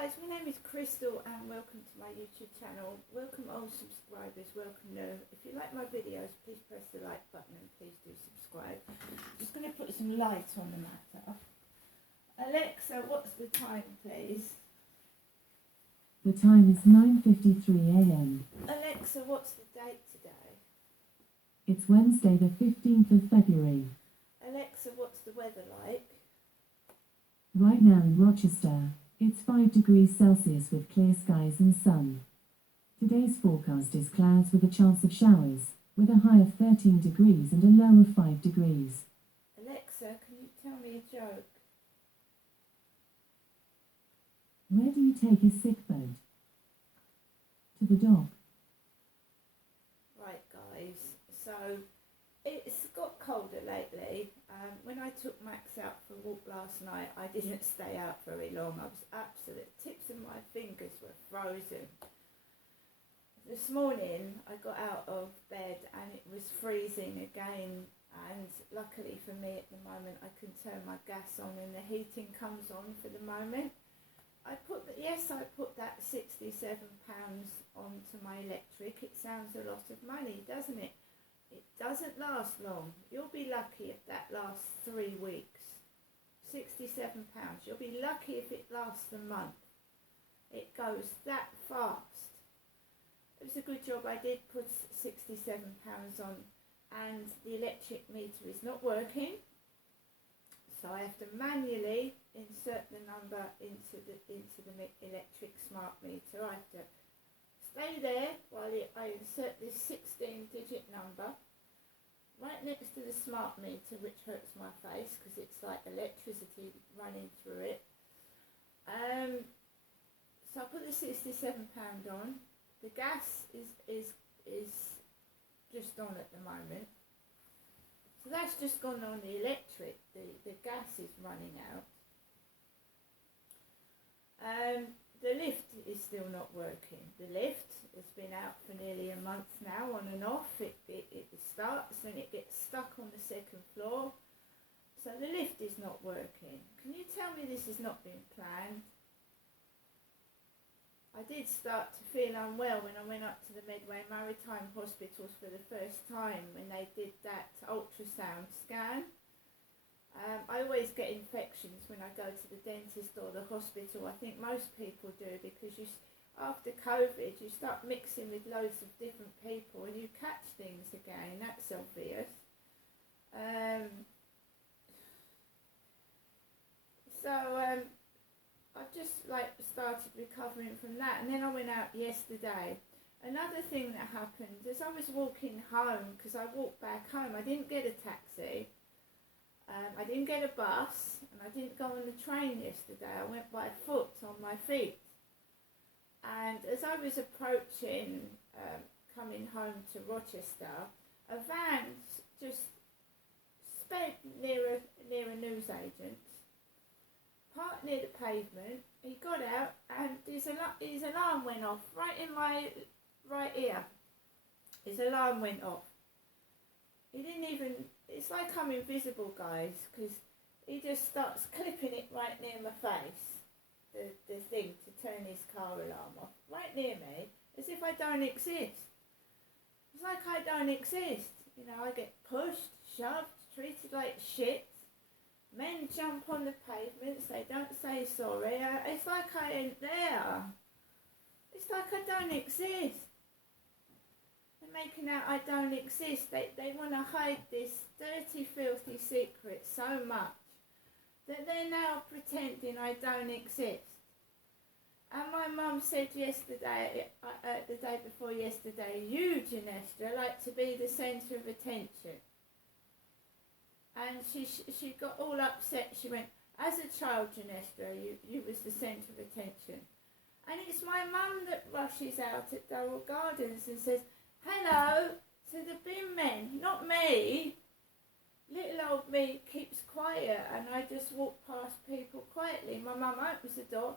guys, my name is Crystal and welcome to my YouTube channel. Welcome old subscribers, welcome new. If you like my videos, please press the like button and please do subscribe. Just going to put some light on the matter. Alexa, what's the time please? The time is 9:53 a.m. Alexa, what's the date today? It's Wednesday the 15th of February. Alexa, what's the weather like? Right now in Rochester, it's 5 degrees Celsius with clear skies and sun. Today's forecast is clouds with a chance of showers, with a high of 13 degrees and a low of 5 degrees. Alexa, can you tell me a joke? Where do you take a sick bird? To the dock. Right guys, so it's got colder lately. When I took Max out for a walk last night, I didn't stay out very long. I was absolute, tips of my fingers were frozen. This morning I got out of bed and it was freezing again, and luckily for me at the moment I can turn my gas on and the heating comes on for the moment. I put that £67 onto my electric. It sounds a lot of money, doesn't it? It doesn't last long. You'll be lucky if that lasts 3 weeks. £67. You'll be lucky if it lasts a month. It goes that fast. It was a good job I did put £67 on, and the electric meter is not working. So I have to manually insert the number into the electric smart meter. I have to stay there while I insert this 16-digit number right next to the smart meter, which hurts my face because it's like electricity running through it. So I put the £67 on. The gas is just on at the moment. So that's just gone on the electric. The gas is running out. The lift is still not working. The lift has been out for nearly a month now, on and off. It starts and it gets stuck on the second floor. So the lift is not working. Can you tell me this has not been planned? I did start to feel unwell when I went up to the Medway Maritime Hospitals for the first time when they did that ultrasound scan. I always get infections when I go to the dentist or the hospital. I think most people do, because after COVID you start mixing with loads of different people and you catch things again. That's obvious. I've just started recovering from that, and then I went out yesterday. Another thing that happened is I was walking home, because I walked back home. I didn't get a taxi. I didn't get a bus, and I didn't go on the train yesterday. I went by foot on my feet. And as I was approaching, coming home to Rochester, a van just sped near a newsagent, parked near the pavement. He got out and his alarm went off right in my right ear. His alarm went off. He didn't even, it's like I'm invisible guys, because he just starts clipping it right near my face, the thing to turn his car alarm off, right near me, as if I don't exist. It's like I don't exist. You know, I get pushed, shoved, treated like shit. Men jump on the pavements, they don't say sorry. It's like I ain't there. It's like I don't exist. They're making out I don't exist. They want to hide this dirty, filthy secret so much that they're now pretending I don't exist. And my mum said yesterday, the day before yesterday, you, Ginestra, like to be the centre of attention. And she got all upset. She went, as a child, Ginestra, you was the centre of attention. And it's my mum that rushes out at Durrell Gardens and says, hello to the bin men, not me. Little old me keeps quiet, and I just walk past people quietly. My mum opens the door.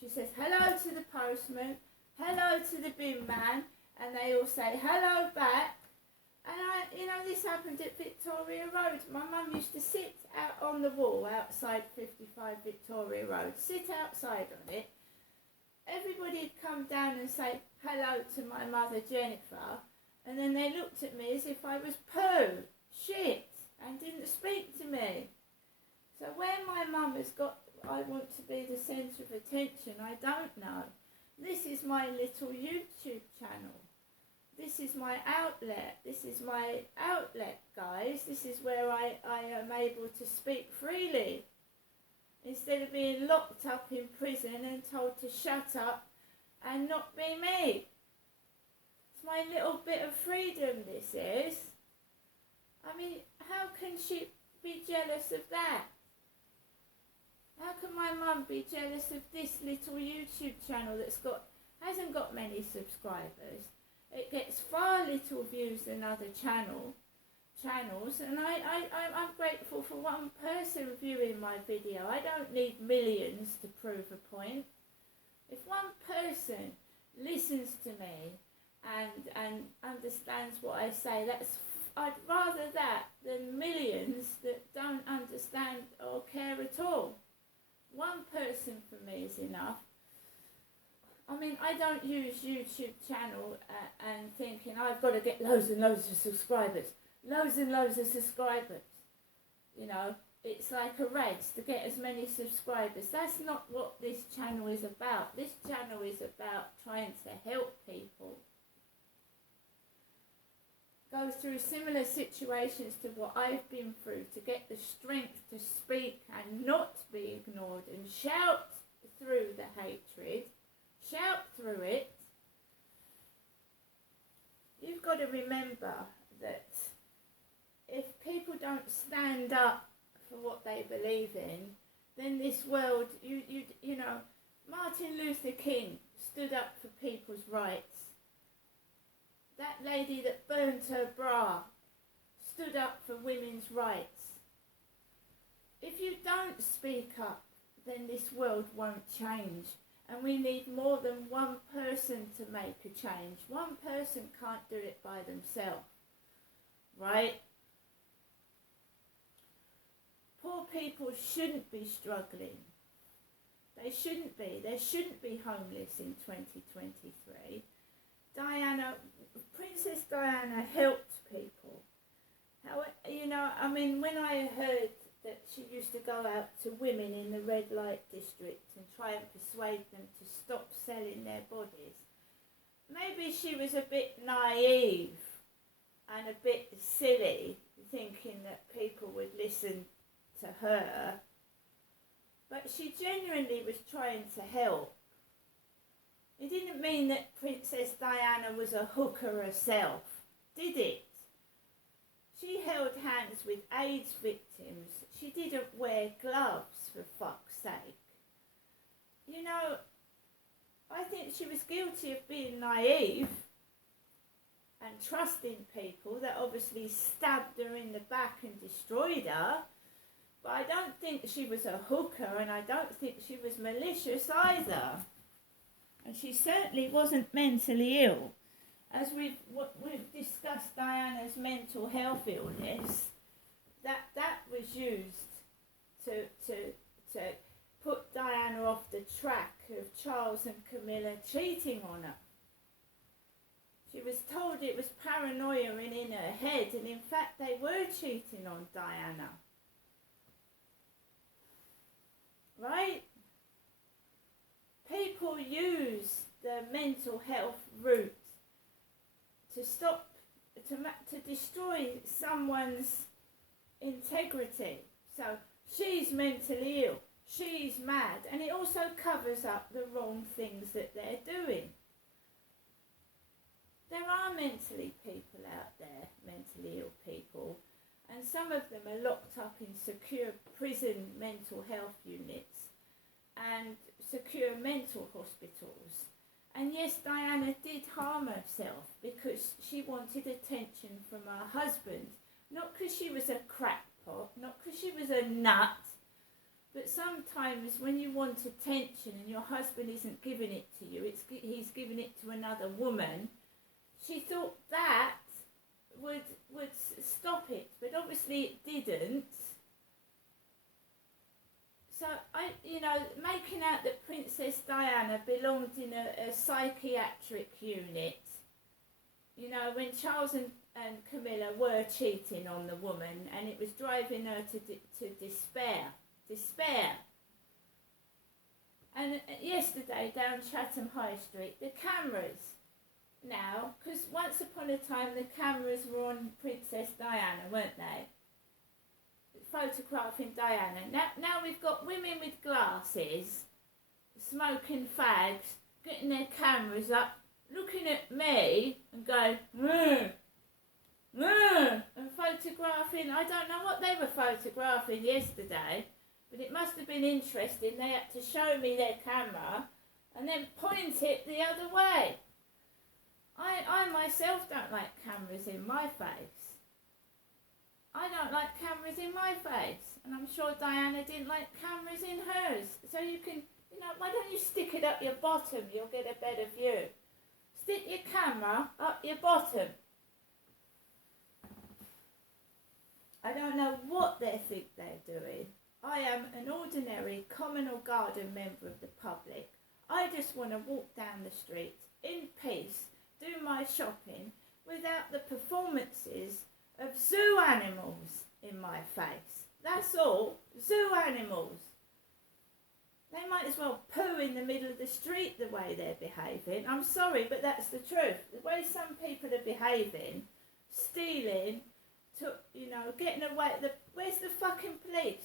She says, hello to the postman, hello to the bin man, and they all say hello back. And this happened at Victoria Road. My mum used to sit out on the wall outside 55 Victoria Road, sit outside on it, everybody had come down and say hello to my mother Jennifer, and then they looked at me as if I was poo, shit, and didn't speak to me. So where my mum has got, I want to be the centre of attention, I don't know. This is my little YouTube channel. This is my outlet. This is my outlet, guys. This is where I am able to speak freely. Instead of being locked up in prison and told to shut up and not be me. It's my little bit of freedom, this is. I mean, how can she be jealous of that? How can my mum be jealous of this little YouTube channel that's hasn't got many subscribers? It gets far little views than other channels, and I'm grateful for one person viewing my video. I don't need millions to prove a point. If one person listens to me and understands what I say, I'd rather that than millions that don't understand or care at all. One person for me is enough. I mean, I don't use YouTube channel and thinking I've got to get loads and loads of subscribers. Loads and loads of subscribers. You know, it's like a race to get as many subscribers. That's not what this channel is about. This channel is about trying to help people go through similar situations to what I've been through, to get the strength to speak and not be ignored and shout through the hatred, shout through it. You've got to remember that if people don't stand up for what they believe in, then this world, you know, Martin Luther King stood up for people's rights. That lady that burnt her bra stood up for women's rights. If you don't speak up, then this world won't change. And we need more than one person to make a change. One person can't do it by themselves, right? Poor people shouldn't be struggling. They shouldn't be. They shouldn't be homeless in 2023. Princess Diana helped people. How, you know, I mean, when I heard that she used to go out to women in the red light district and try and persuade them to stop selling their bodies, maybe she was a bit naive and a bit silly, thinking that people would listen to her. But she genuinely was trying to help. It didn't mean that Princess Diana was a hooker herself, did it? She held hands with AIDS victims. She didn't wear gloves, for fuck's sake. You know, I think she was guilty of being naive and trusting people that obviously stabbed her in the back and destroyed her. But I don't think she was a hooker, and I don't think she was malicious either. And she certainly wasn't mentally ill. As we've discussed Diana's mental health illness, that was used to put Diana off the track of Charles and Camilla cheating on her. She was told it was paranoia in her head, and in fact they were cheating on Diana. Right? People use the mental health route to destroy someone's integrity. So she's mentally ill, she's mad, and it also covers up the wrong things that they're doing. There are mentally people out there, mentally ill people, and some of them are locked up in secure prison mental health units and secure mental hospitals. And yes, Diana did harm herself because she wanted attention from her husband, not because she was a crackpot, not because she was a nut, but sometimes when you want attention and your husband isn't giving it to you, he's giving it to another woman. She thought that would stop it, but obviously it didn't. So making out that Princess Diana belonged in a psychiatric unit. You know, when Charles and Camilla were cheating on the woman, and it was driving her to despair. Despair. And yesterday down Chatham High Street, the cameras now, because once upon a time the cameras were on Princess Diana, weren't they? Photographing Diana. Now we've got women with glasses, smoking fags, getting their cameras up, looking at me and going, and photographing. I don't know what they were photographing yesterday, but it must have been interesting. They had to show me their camera and then point it the other way. I myself don't like cameras in my face. I don't like cameras in my face, and I'm sure Diana didn't like cameras in hers. So you can, you know, why don't you stick it up your bottom? You'll get a better view. Stick your camera up your bottom. I don't know what they think they're doing. I am an ordinary communal garden member of the public. I just want to walk down the street in peace, do my shopping without the performances of zoo animals in my face. That's all. Zoo animals. They might as well poo in the middle of the street the way they're behaving. I'm sorry, but that's the truth. The way some people are behaving, stealing, getting away. Where's the fucking police?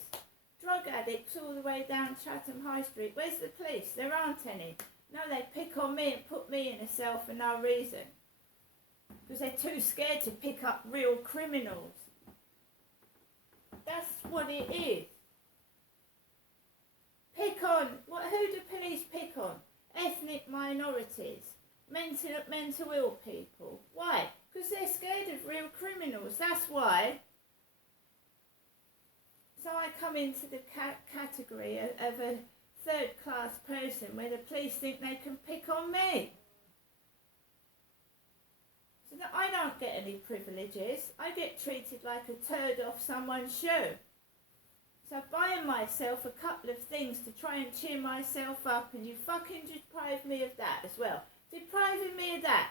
Drug addicts all the way down Chatham High Street. Where's the police? There aren't any. No, they pick on me and put me in a cell for no reason. Because they're too scared to pick up real criminals. That's what it is. Pick on, who do police pick on? Ethnic minorities, mental ill people. Why? Because they're scared of real criminals, that's why. So I come into the category of a third-class person where the police think they can pick on me. So that I don't get any privileges. I get treated like a turd off someone's shoe. So buying myself a couple of things to try and cheer myself up, and you fucking deprive me of that as well. Depriving me of that.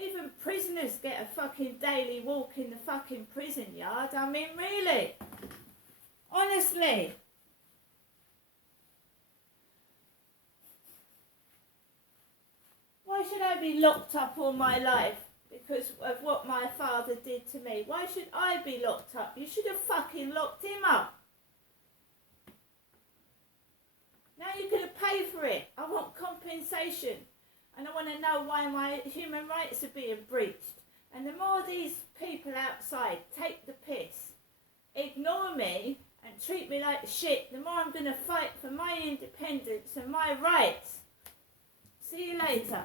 Even prisoners get a fucking daily walk in the fucking prison yard. I mean, really? Honestly. Why should I be locked up all my life because of what my father did to me? Why should I be locked up? You should have fucking locked him up. Now you're going to pay for it. I want compensation. And I want to know why my human rights are being breached. And the more these people outside take the piss, ignore me and treat me like shit, the more I'm going to fight for my independence and my rights. See you later.